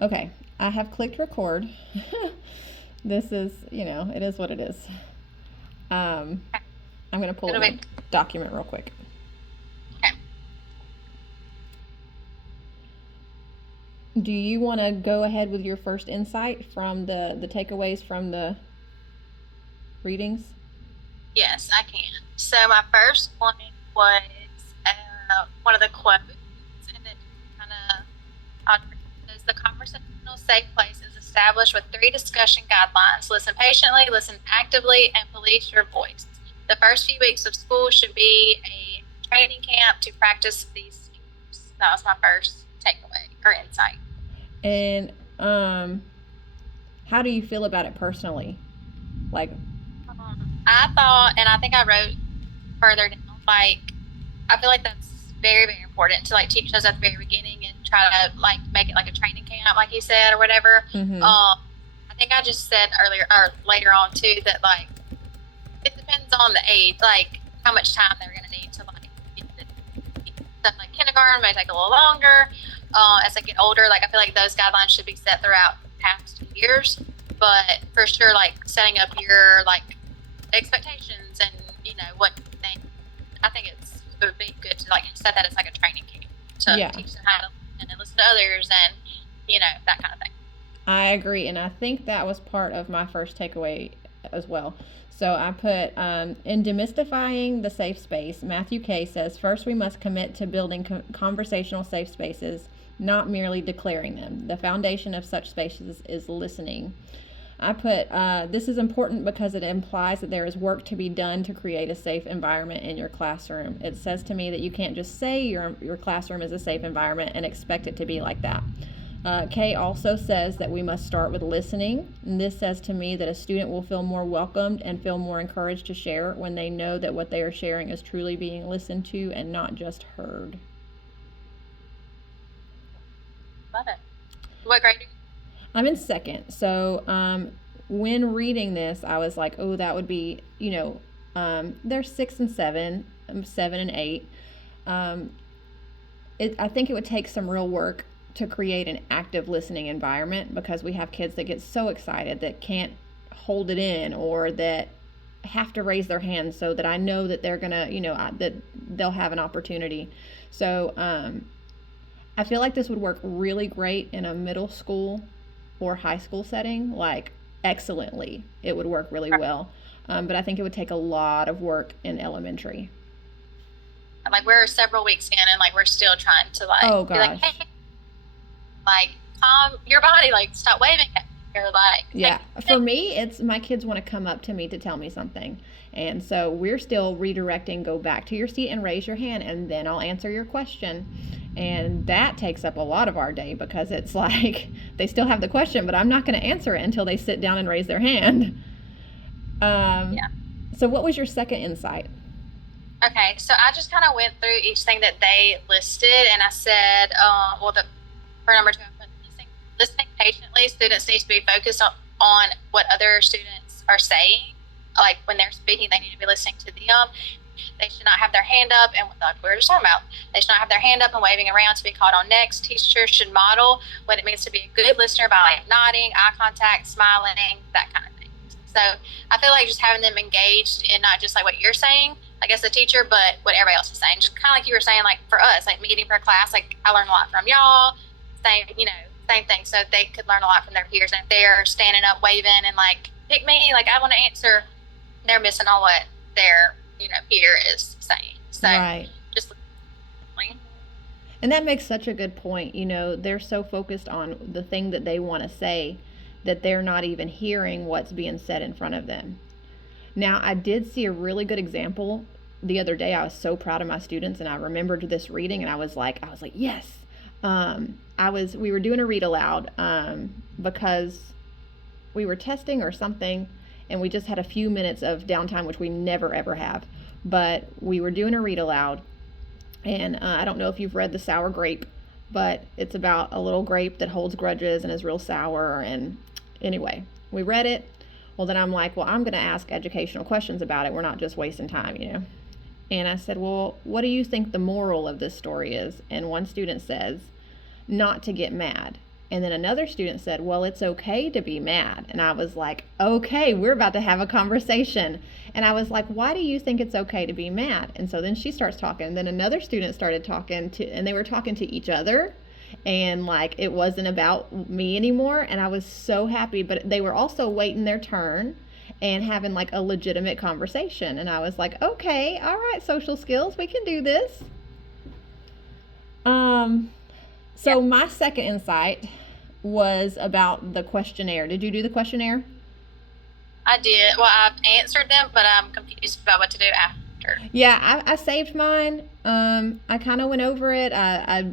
Okay, I have clicked record. This is, it is what it is. Um, I'm going to pull up It'll my be document real quick. okay. Do you want to go ahead with your first insight from the takeaways from the readings? Yes, I can. So my first one was one of the quotes, and it kind of says the conversational safe place is established with three discussion guidelines: listen patiently, listen actively, and police your voice. The first few weeks of school should be a training camp to practice these skills. That was my first takeaway or insight. And how do you feel about it personally? Like, I thought, and I think I wrote further down, like I feel like that's very, very important to like teach us at the very beginning and try to like make it like a training camp, like you said, or whatever. mm-hmm. I think I just said earlier or later on too that like it depends on the age, like how much time they're gonna need to like get stuff like kindergarten may take a little longer. As they get older, like I feel like those guidelines should be set throughout past years. But for sure, like setting up your like expectations and what you think. I think it would be good to like set that as like a training camp to Yeah, teach them how to listen and listen to others and that kind of thing. I agree. And I think that was part of my first takeaway as well. So I put in demystifying the safe space, Matthew K says, first we must commit to building conversational safe spaces, not merely declaring them. The foundation of such spaces is listening. I put, this is important because it implies that there is work to be done to create a safe environment in your classroom. It says to me that you can't just say your classroom is a safe environment and expect it to be like that. Kay also says that we must start with listening. And this says to me that a student will feel more welcomed and feel more encouraged to share when they know that what they are sharing is truly being listened to and not just heard. Love it. What grade? I'm in second. So when reading this, I was like, oh, that would be, they're 6 and 7, 7 and 8. Um, I think it would take some real work to create an active listening environment because we have kids that get so excited that can't hold it in or that have to raise their hands so that I know that they're gonna, that they'll have an opportunity. So I feel like this would work really great in a middle school or high school setting, like excellently. It would work really well. But I think it would take a lot of work in elementary. Like we're several weeks in and like we're still trying to like Oh be like, gosh. hey, like calm your body, like stop waving at me or like Yeah, for me, it's my kids want to come up to me to tell me something. And so we're still redirecting, go back to your seat and raise your hand, and then I'll answer your question. And that takes up a lot of our day because it's like they still have the question, but I'm not going to answer it until they sit down and raise their hand. Um, yeah. so, what was your second insight? Okay, so I just kind of went through each thing that they listed, and I said, for number two, I put listening patiently. Students need to be focused on what other students are saying. Like when they're speaking, they need to be listening to them. They should not have their hand up, and like we were just talking about, they should not have their hand up and waving around to be called on next. Teachers should model what it means to be a good listener by like nodding, eye contact, smiling, that kind of thing. So I feel like just having them engaged in not just like what you're saying, like as a teacher, but what everybody else is saying. Just kind of like you were saying, like for us, like meeting for class, like I learned a lot from y'all. Same thing. So they could learn a lot from their peers. And if they're standing up, waving, and like pick me, like I want to answer, they're missing on what their peer is saying. So Right. just And that makes such a good point. They're so focused on the thing that they want to say that they're not even hearing what's being said in front of them. Now, I did see a really good example the other day. I was so proud of my students, and I remembered this reading, and I was like, yes. We were doing a read aloud because we were testing or something, and we just had a few minutes of downtime, which we never ever have. But we were doing a read aloud, and I don't know if you've read The Sour Grape, but it's about a little grape that holds grudges and is real sour. And anyway, we read it. Well, then I'm like, well, I'm going to ask educational questions about it. We're not just wasting time. And I said, well, what do you think the moral of this story is? And one student says, not to get mad. And then another student said, well, it's okay to be mad. And I was like, okay, we're about to have a conversation. And I was like, why do you think it's okay to be mad? And so then she starts talking. Then another student started talking to, and they were talking to each other. And like, it wasn't about me anymore. And I was so happy, but they were also waiting their turn and having like a legitimate conversation. And I was like, okay, all right, social skills, we can do this. So my second insight was about the questionnaire. Did you do the questionnaire? I did. Well, I've answered them, but I'm confused about what to do after. Yeah, I saved mine. I kind of went over it. I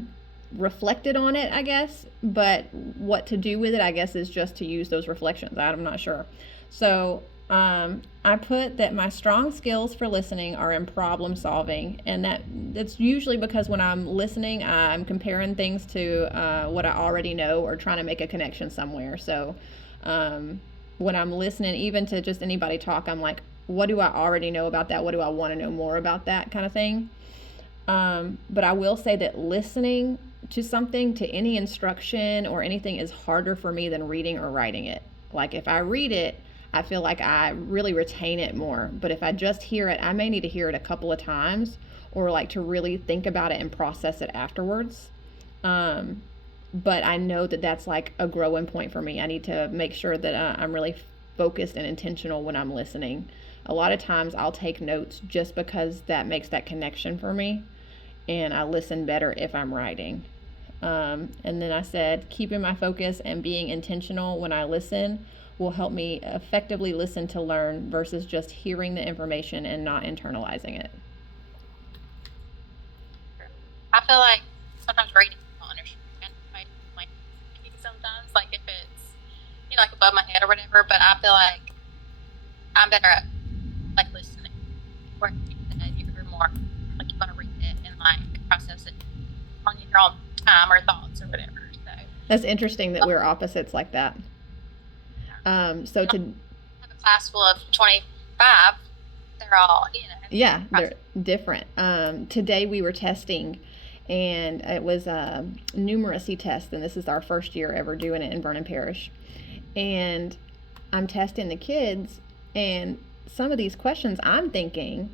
reflected on it, I guess, but what to do with it, I guess, is just to use those reflections. I'm not sure. So I put that my strong skills for listening are in problem solving, and that's usually because when I'm listening, I'm comparing things to what I already know or trying to make a connection somewhere. So when I'm listening, even to just anybody talk, I'm like, what do I already know about that? What do I want to know more about that kind of thing? But I will say that listening to something, to any instruction or anything, is harder for me than reading or writing it. Like if I read it, I feel like I really retain it more. But if I just hear it, I may need to hear it a couple of times or like to really think about it and process it afterwards. But I know that that's like a growing point for me. I need to make sure that I'm really focused and intentional when I'm listening. A lot of times I'll take notes just because that makes that connection for me, and I listen better if I'm writing. And then I said, keeping my focus and being intentional when I listen will help me effectively listen to learn versus just hearing the information and not internalizing it. I feel like sometimes reading sometimes, like if it's like above my head or whatever, but I feel like I'm better at like listening, where you're more like you want to read it and like process it on your own time or thoughts or whatever. So that's interesting that we're opposites like that. So to have a class full of 25, they're all yeah, they're different. Today we were testing, and it was a numeracy test, and this is our first year ever doing it in Vernon Parish. And I'm testing the kids, and some of these questions I'm thinking,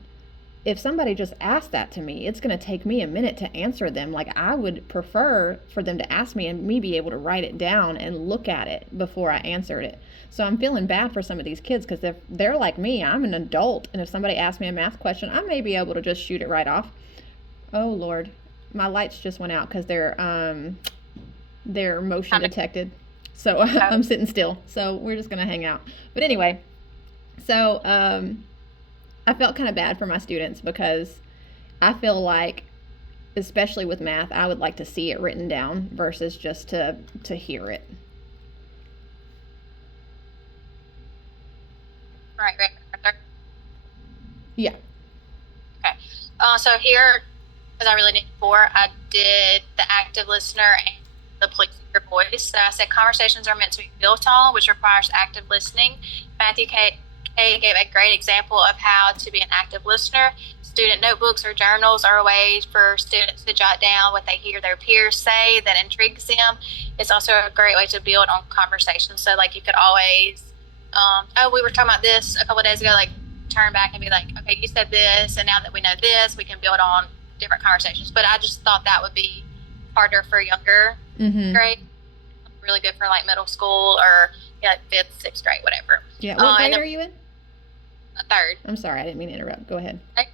if somebody just asked that to me, it's going to take me a minute to answer them. Like I would prefer for them to ask me and me be able to write it down and look at it before I answered it. So I'm feeling bad for some of these kids, because if they're like me, I'm an adult, and if somebody asks me a math question, I may be able to just shoot it right off. Oh Lord, my lights just went out because they're motion detected. So I'm sitting still. So we're just gonna hang out. But anyway, so I felt kind of bad for my students, because I feel like, especially with math, I would like to see it written down versus just to hear it. Right. Yeah. Okay. So here, because I really need 4, I did the active listener and the pleasing your voice. So I said conversations are meant to be built on, which requires active listening. Matthew K gave a great example of how to be an active listener. Student notebooks or journals are a way for students to jot down what they hear their peers say that intrigues them. It's also a great way to build on conversations. So like you could always, we were talking about this a couple of days ago, like turn back and be like, okay, you said this, and now that we know this, we can build on different conversations. But I just thought that would be harder for younger grade. Really good for like middle school or 5th, 6th grade, whatever. Yeah. What grade are you in? 3rd. I'm sorry, I didn't mean to interrupt. Go ahead. Okay.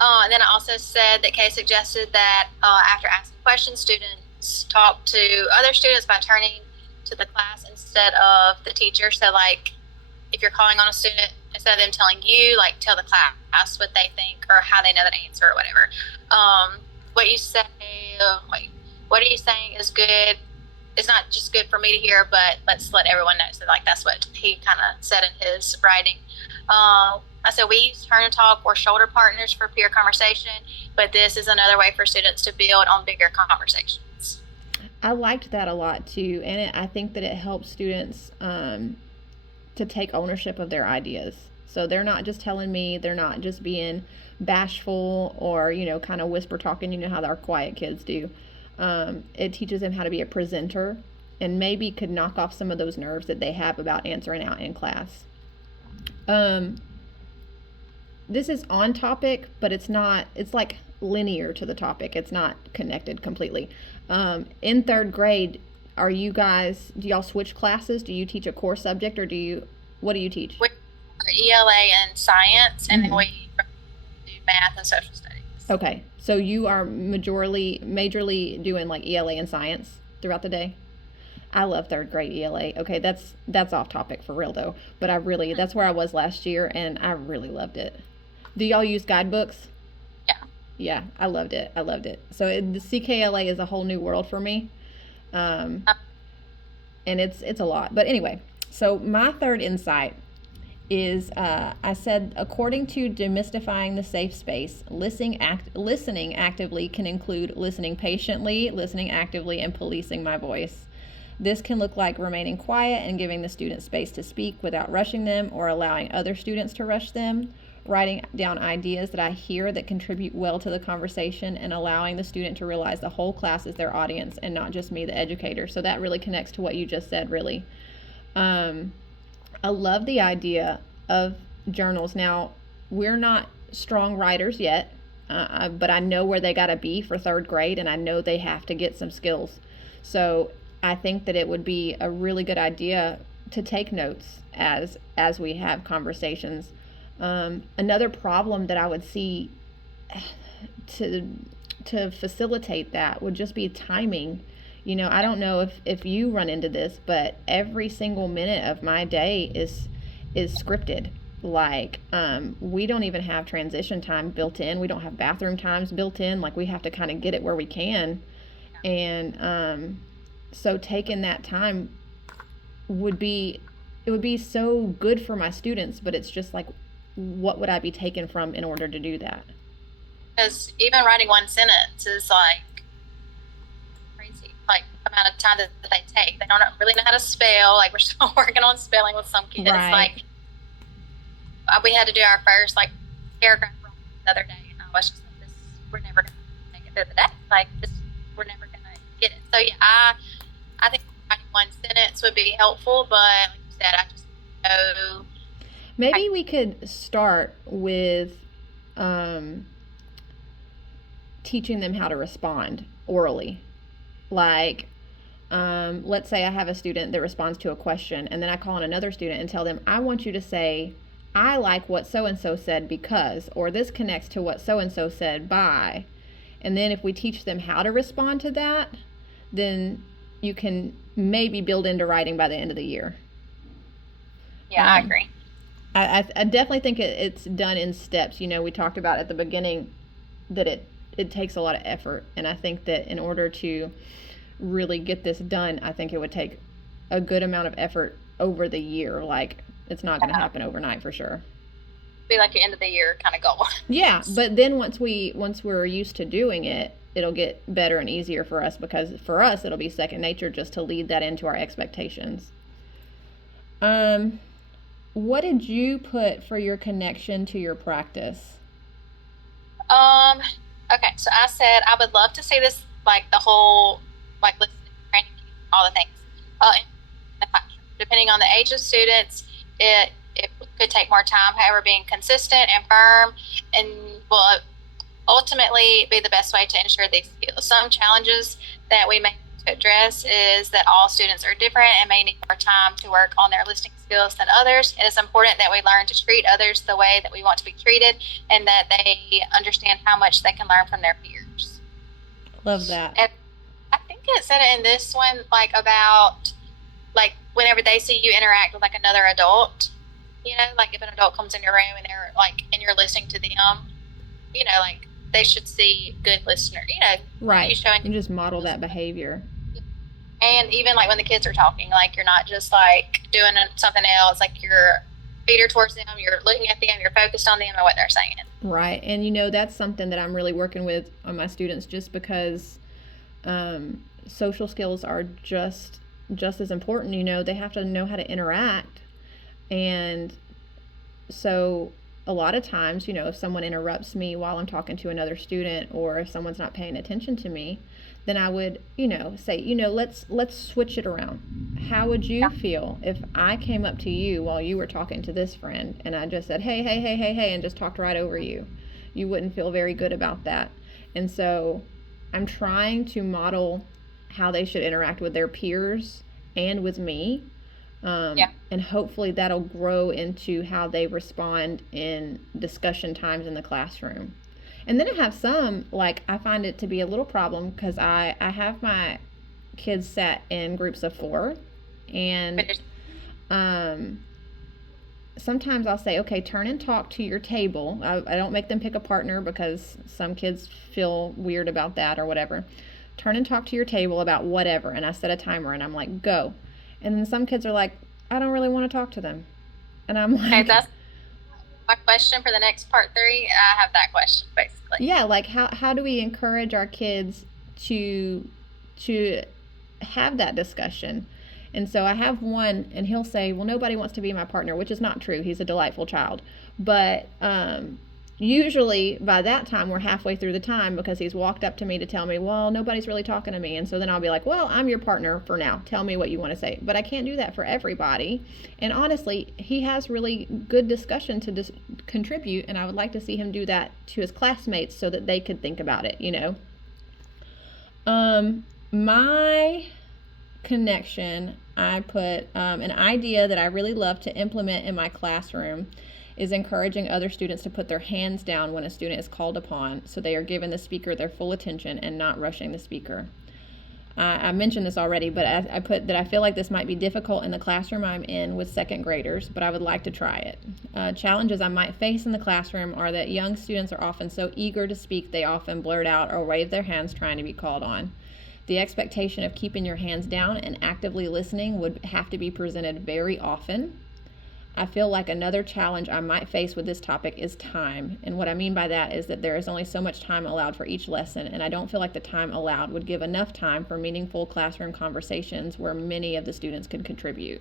And then I also said that Kay suggested that after asking questions, students talk to other students by turning to the class instead of the teacher. So like if you're calling on a student, instead of them telling you, like tell the class what they think or how they know the answer or whatever. What you say, what are you saying is good. It's not just good for me to hear, but let's let everyone know. So like that's what he kind of said in his writing. I said we use turn and talk or shoulder partners for peer conversation, but this is another way for students to build on bigger conversations. I liked that a lot too, and I think that it helps students to take ownership of their ideas. So they're not just telling me, they're not just being bashful or kind of whisper talking. How our quiet kids do. It teaches them how to be a presenter and maybe could knock off some of those nerves that they have about answering out in class. This is on topic, but it's not, it's like linear to the topic. It's not connected completely. In third grade, do y'all switch classes? Do you teach a core subject, or what do you teach? We ELA and science, and then we do math and social studies. Okay, so you are majorly doing like ELA and science throughout the day? I love third grade ELA. Okay, that's off topic for real though, but that's where I was last year, and I really loved it. Do y'all use guidebooks? Yeah. Yeah, I loved it. So the CKLA is a whole new world for me, and it's a lot. But anyway, so my third insight is I said, according to Demystifying the Safe Space, listening actively can include listening patiently, listening actively, and policing my voice. This can look like remaining quiet and giving the student space to speak without rushing them or allowing other students to rush them, writing down ideas that I hear that contribute well to the conversation, and allowing the student to realize the whole class is their audience and not just me, the educator. So that really connects to what you just said, really. I love the idea of journals. Now, we're not strong writers yet, but I know where they got to be for third grade, and I know they have to get some skills. So I think that it would be a really good idea to take notes as we have conversations. Another problem that I would see to facilitate that would just be timing. I don't know if you run into this, but every single minute of my day is scripted. Like, we don't even have transition time built in. We don't have bathroom times built in. Like, we have to kind of get it where we can. And so taking that time would be so good for my students, but it's just like, what would I be taken from in order to do that? Because even writing one sentence is like crazy, like the amount of time that they take. They don't really know how to spell. Like, we're still working on spelling with some kids. Right. Like, we had to do our first like paragraph the other day, and I was just like, we're never gonna make it through the day. Like, we're never gonna get it. So yeah, I think writing one sentence would be helpful, but like you said, I just know. Maybe we could start with teaching them how to respond orally. Like, let's say I have a student that responds to a question, and then I call on another student and tell them, I want you to say, I like what so-and-so said because, or this connects to what so-and-so said by. And then if we teach them how to respond to that, then you can maybe build into writing by the end of the year. Yeah, I agree. I definitely think it's done in steps. We talked about at the beginning that it takes a lot of effort, and I think that in order to really get this done, I think it would take a good amount of effort over the year. Like, it's not going to happen overnight for sure. Be like an end of the year kind of goal. Yeah, but then once we're used to doing it, it'll get better and easier for us, because for us it'll be second nature just to lead that into our expectations. What did you put for your connection to your practice? Okay, so I said I would love to see this, like the whole, like listening, training, all the things, in the classroom. Depending on the age of students, it could take more time. However, being consistent and firm and will ultimately be the best way to ensure these skills. Some challenges that we may have to address is that all students are different and may need more time to work on their listening skills than others. It is important that we learn to treat others the way that we want to be treated, and that they understand how much they can learn from their peers. Love that. And I think it said it in this one, like about like whenever they see you interact with like another adult, like if an adult comes in your room and they're like, and you're listening to them, like they should see good listener, right. You just model that behavior. And even like when the kids are talking, like you're not just like doing something else, like you're feet are towards them, you're looking at them, you're focused on them and what they're saying. Right. And that's something that I'm really working with on my students, just because social skills are just as important. They have to know how to interact. And so a lot of times, if someone interrupts me while I'm talking to another student, or if someone's not paying attention to me, then I would, say, let's switch it around. How would you feel if I came up to you while you were talking to this friend and I just said, hey, hey, hey, hey, hey, and just talked right over you? You wouldn't feel very good about that. And so I'm trying to model how they should interact with their peers and with me. And hopefully that'll grow into how they respond in discussion times in the classroom. And then I have some, like, I find it to be a little problem because I have my kids sat in groups of 4. And sometimes I'll say, okay, turn and talk to your table. I don't make them pick a partner because some kids feel weird about that or whatever. Turn and talk to your table about whatever. And I set a timer and I'm like, go. And then some kids are like, I don't really want to talk to them. And I'm like, okay, that's my question for the next part 3. I have that question basically. Yeah, like how do we encourage our kids to have that discussion? And so I have one, and he'll say, well, nobody wants to be my partner, which is not true. He's a delightful child. But usually by that time, we're halfway through the time because he's walked up to me to tell me, well, nobody's really talking to me. And so then I'll be like, well, I'm your partner for now. Tell me what you want to say. But I can't do that for everybody. And honestly, he has really good discussion to contribute, and I would like to see him do that to his classmates so that they could think about it, My connection, I put an idea that I really love to implement in my classroom is encouraging other students to put their hands down when a student is called upon so they are giving the speaker their full attention and not rushing the speaker. I mentioned this already, but I put that I feel like this might be difficult in the classroom I'm in with second graders, but I would like to try it. Challenges I might face in the classroom are that young students are often so eager to speak they often blurt out or wave their hands trying to be called on. The expectation of keeping your hands down and actively listening would have to be presented very often. I feel like another challenge I might face with this topic is time. And what I mean by that is that there is only so much time allowed for each lesson, and I don't feel like the time allowed would give enough time for meaningful classroom conversations where many of the students could contribute.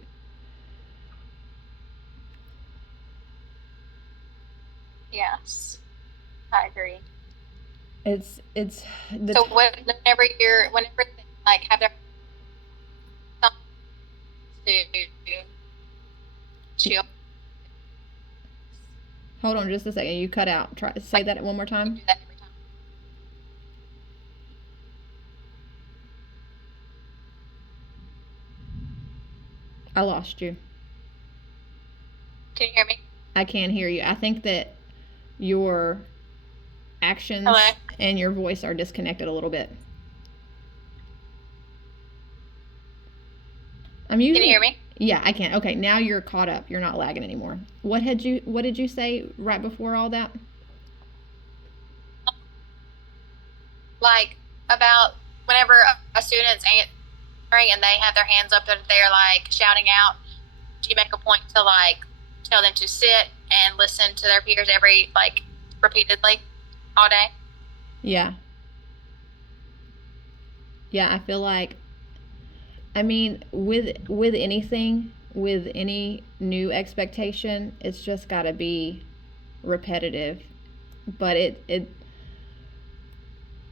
Yes, I agree. It's so whenever they, like, have their to chill. Hold on just a second. You cut out. Try say that one more time. Do that every time. I lost you. Can you hear me? I can't hear you. I think that your actions and your voice are disconnected a little bit. Can you hear me? Yeah, I can. Okay, now you're caught up. You're not lagging anymore. What did you say right before all that? Like about whenever a student's answering and they have their hands up and they're like shouting out, do you make a point to like tell them to sit and listen to their peers repeatedly all day? Yeah. Yeah, I feel like, I mean, with anything, with any new expectation, it's just got to be repetitive. But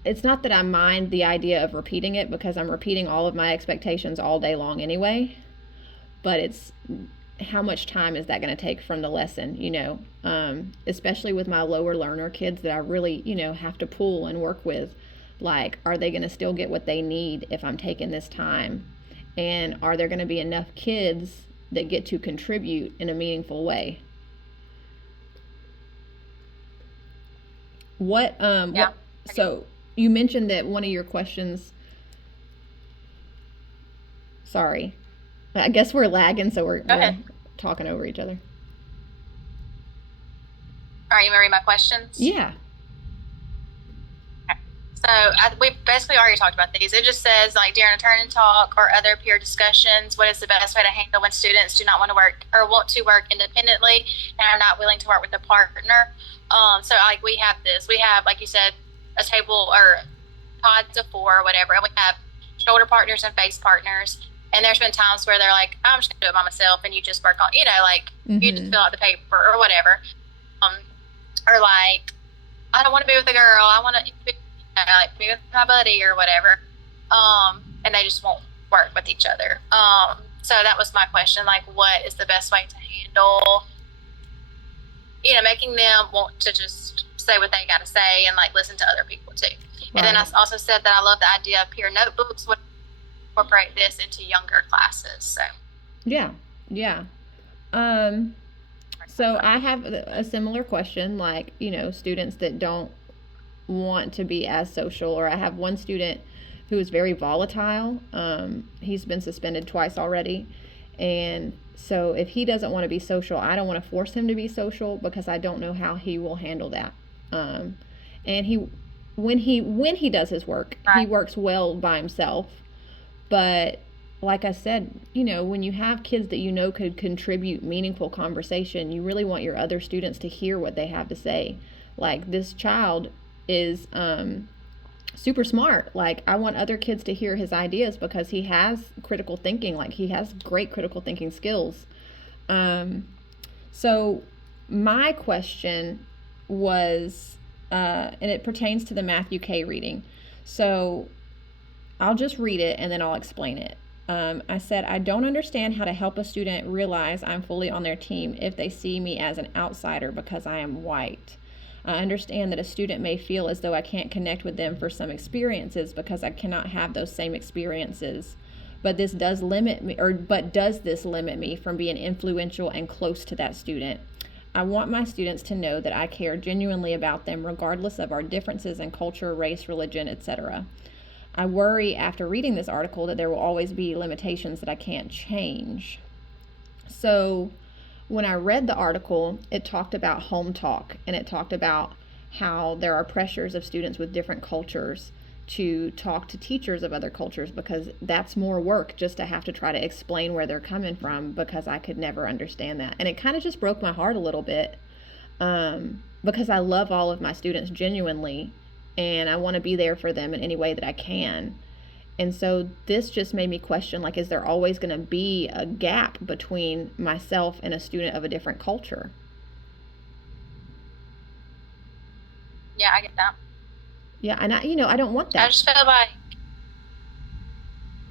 it's not that I mind the idea of repeating it because I'm repeating all of my expectations all day long anyway. But it's how much time is that going to take from the lesson, especially with my lower learner kids that I really, have to pull and work with. Like, are they going to still get what they need if I'm taking this time? And are there going to be enough kids that get to contribute in a meaningful way? So you mentioned that one of your questions, sorry, I guess we're lagging, so we're talking over each other. All right, you want to read my questions? Yeah. So we basically already talked about these. It just says, like, during a turn and talk or other peer discussions, what is the best way to handle when students do not want to work or want to work independently and are not willing to work with a partner? So, like, we have this. We have, like you said, a table or pods of 4 or whatever, and we have shoulder partners and face partners. And there's been times where they're like, I'm just going to do it by myself, and you just work on, you just fill out the paper or whatever. Or, like, I don't want to be with a girl. I want to be with my buddy or whatever. and they just won't work with each other. So that was my question, like, what is the best way to handle, making them want to just say what they got to say and like listen to other people too. Right. And then I also said that I love the idea of peer notebooks. Would incorporate this into younger classes. So yeah. So I have a similar question, like, students that don't want to be as social, or I have one student who is very volatile. He's been suspended twice already. And so if he doesn't want to be social, I don't want to force him to be social because I don't know how he will handle that. And when he does his work, right, he works well by himself. But like I said, when you have kids that could contribute meaningful conversation, you really want your other students to hear what they have to say. Like, this child is super smart. Like, I want other kids to hear his ideas because he has critical thinking. Like, he has great critical thinking skills. So my question was, and it pertains to the Matthew K. reading. So I'll just read it and then I'll explain it. I said, I don't understand how to help a student realize I'm fully on their team if they see me as an outsider because I am white. I understand that a student may feel as though I can't connect with them for some experiences because I cannot have those same experiences. But does this limit me from being influential and close to that student? I want my students to know that I care genuinely about them regardless of our differences in culture, race, religion, etc. I worry after reading this article that there will always be limitations that I can't change. So when I read the article, it talked about home talk, and it talked about how there are pressures of students with different cultures to talk to teachers of other cultures because that's more work just to have to try to explain where they're coming from because I could never understand that. And it kind of just broke my heart a little bit because I love all of my students genuinely and I want to be there for them in any way that I can. And so this just made me question, like, is there always going to be a gap between myself and a student of a different culture? Yeah, I get that. Yeah, and I don't want that. I just feel like,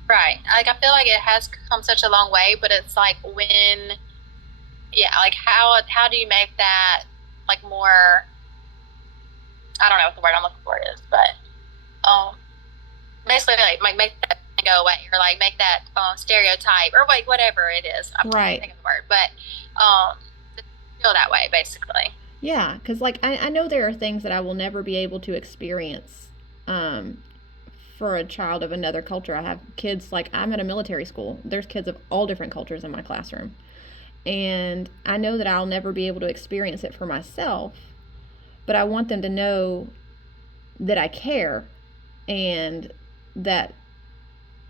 right, like, I feel like it has come such a long way, but it's like like, how do you make that, like, more, I don't know what the word I'm looking for is, but, basically, like make that go away, or like make that stereotype, or like whatever it is. I'm trying to think of the word, but feel that way, basically. Yeah, because like I know there are things that I will never be able to experience for a child of another culture. I have kids, like, I'm at a military school. There's kids of all different cultures in my classroom, and I know that I'll never be able to experience it for myself, but I want them to know that I care, and that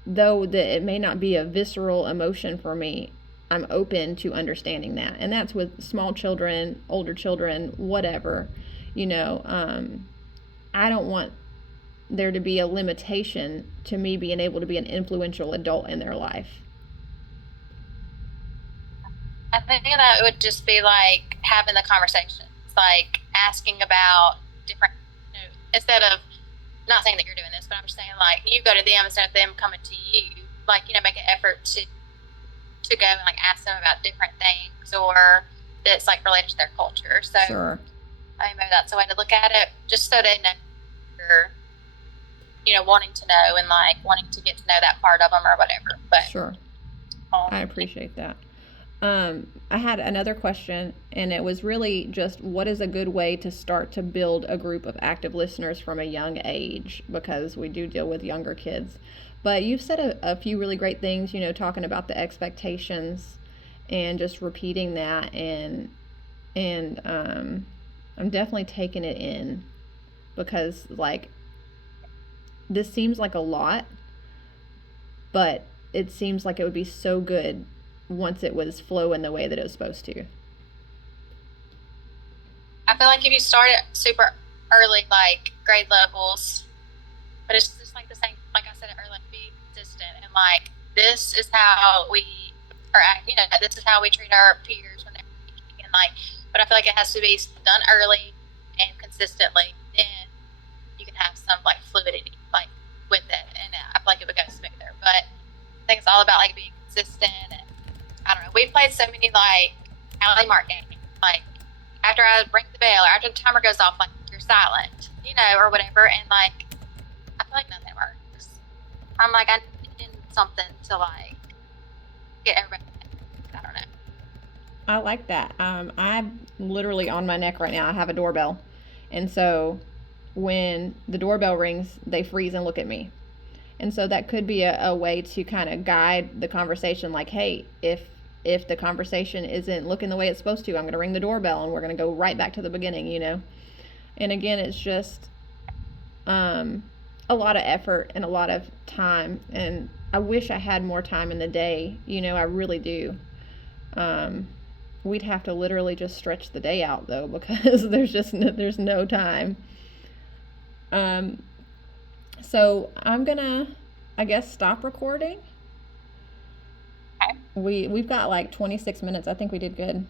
though that it may not be a visceral emotion for me, I'm open to understanding that. And that's with small children, older children, whatever. I don't want there to be a limitation to me being able to be an influential adult in their life. I think that it would just be like having the conversations, like asking about different, instead of, not saying that you're doing this, but I'm just saying, like, you go to them instead of them coming to you. Like, make an effort to go and like ask them about different things, or that's like related to their culture. So sure. I mean, maybe that's a way to look at it, just so they know you're, wanting to know and like wanting to get to know that part of them or whatever. But sure, I appreciate that. I had another question, and it was really just, what is a good way to start to build a group of active listeners from a young age? Because we do deal with younger kids. But you've said a few really great things, talking about the expectations and just repeating that. And I'm definitely taking it in because, like, this seems like a lot, but it seems like it would be so good once it was flowing the way that it was supposed to. I feel like if you start it super early, like grade levels, but it's just like the same, like I said earlier, be consistent and like, this is how we are, this is how we treat our peers when they're speaking, and like, but I feel like it has to be done early and consistently. Then you can have some like fluidity like with it, and I feel like it thing's all about like being consistent. And I don't know. We've played so many like Ally Mark games. Like after I ring the bell or after the timer goes off, like you're silent, you know, or whatever. And like I feel like nothing works. I'm like I need something to like get everybody. I don't know. I like that. I'm literally on my neck right now. I have a doorbell. And so when the doorbell rings, they freeze and look at me. And so that could be a way to kind of guide the conversation like, hey, if the conversation isn't looking the way it's supposed to, I'm going to ring the doorbell and we're going to go right back to the beginning, you know. And again, it's just a lot of effort and a lot of time, and I wish I had more time in the day, you know. I really do. We'd have to literally just stretch the day out though, because there's no time. um, so I'm gonna, I guess, stop recording. Okay. We've got like 26 minutes. I think we did good.